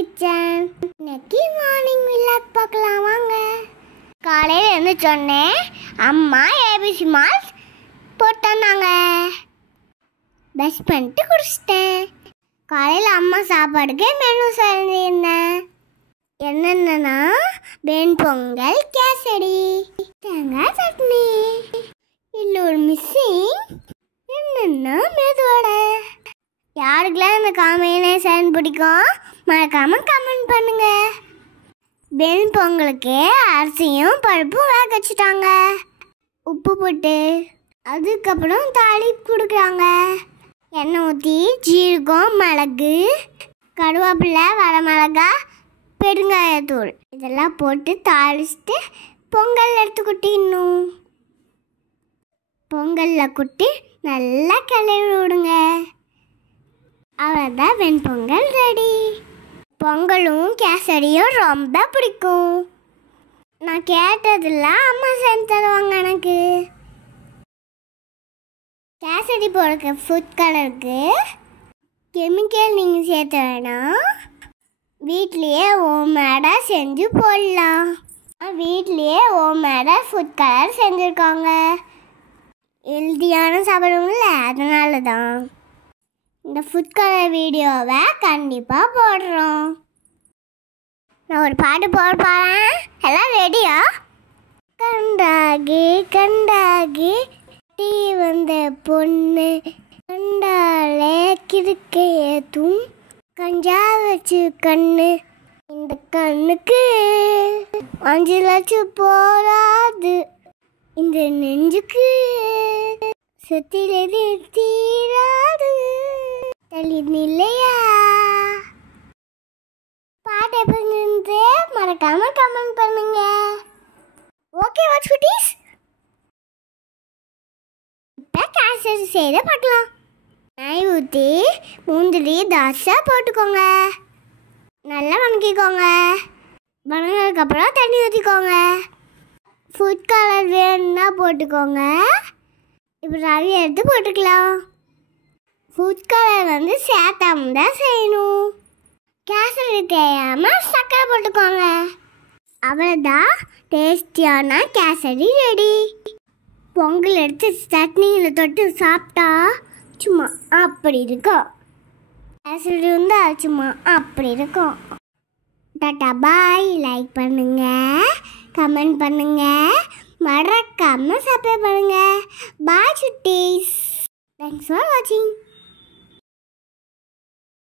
Kitchen. இன்னைக்கு morning vlog பார்க்கலாம் வாங்க. காலையில் என்ன சொன்னேன், அம்மா ஏபிசி மால்ஸ் போட்டாங்க. ப்ரஷ் பண்ணிட்டு குடிச்சிட்டேன். காலையில் அம்மா சாப்பாடுக்கு மெனு சொல்லியிருந்தேன். என்னென்னா வெண்பொங்கல், கேசரி, தேங்காய் சட்னி. இல்லை ஒரு மிஸ்ஸிங் என்னென்னா மெதுவடை. யாருக்கெல்லாம் இந்த காம்பினேஷன் பிடிக்கும் மறக்காமல் கமெண்ட் பண்ணுங்க. வெண்பொங்கலுக்கு அரிசியும் பருப்பும் வேக வச்சுட்டாங்க, உப்பு போட்டு. அதுக்கப்புறம் தாளிப்பு கொடுக்குறாங்க. எண்ணெய் ஊற்றி ஜீரகம், மிளகு, கருவேப்பிலை, வரமிளகா, பெருங்காயத்தூள் இதெல்லாம் போட்டு தாளிச்சுட்டு பொங்கல் எடுத்து கொட்டிடணும். பொங்கலில் கொட்டி நல்லா கிளறி விடுங்க. அவ்வளோதான், வெண்பொங்கல் ரெடி. பொங்கலும் கேசரியும் ரொம்ப பிடிக்கும். நான் கேட்டதெல்லாம் அம்மா செஞ்சு தருவாங்க எனக்கு. கேசரி போடுற ஃபுட் கலருக்கு கெமிக்கல் நீங்கள் சேர்த்த வேணாம், வீட்லேயே ஹோம்மேடாக செஞ்சு போடலாம். வீட்லேயே ஹோம்மேடாக ஃபுட் கலர் செஞ்சுருக்காங்க. ஹெல்தியான சாப்பிடுவோம்ல, அதனால தான் இந்த ஃபுட் கலர் வீடியோவை கண்டிப்பாக போடுறோம். நான் ஒரு பாட்டு போடுறேன், எல்லாம் ரெடியா? கண்டாகி கண்டாகி டீ வந்த பொண்ணு, கண்டாலே கிறுக்க ஏத்தும் கஞ்சா வச்சு கண்ணு. இந்த கண்ணுக்கு 5 லட்சம் போராது, இந்த நெஞ்சுக்கு சுத்திலே தீராது. தள்ளி இல்லையா? பாட்டு எப்படி மறக்காம கமெண்ட் பண்ணுங்க. ஓகே வாட்ச் குட்டீஸ், இப்போ கேசரி செய்த பார்க்கலாம். நெய் ஊற்றி முந்திரி தாசை போட்டுக்கோங்க, நல்லா வணக்கிக்கோங்க. வணங்கினதுக்கப்புறம் தண்ணி ஊற்றிக்கோங்க. ஃபுட் கலர் வேணும்னா போட்டுக்கோங்க. இப்போ ரவி எடுத்து போட்டுக்கலாம். ஃபுட் கலர் சேர்த்தாம தான் செய்யணும். கேசரி தேயாமல் சர்க்கரை போட்டுக்கோங்க. அவ்வளோதான், டேஸ்டியான கேசரி ரெடி. பொங்கல் எடுத்து சட்னியில் தொட்டு சாப்பிட்டா சும்மா அப்படி இருக்கும். கேசரி இருந்தால் சும்மா அப்படி இருக்கும். டாட்டா பாய். லைக் பண்ணுங்க, கமெண்ட் பண்ணுங்க, மறக்காம சப்ஸ்கிரைப் பண்ணுங்க. பாய் சுட்டீஸ். தேங்க்ஸ் ஃபார் வாட்சிங்.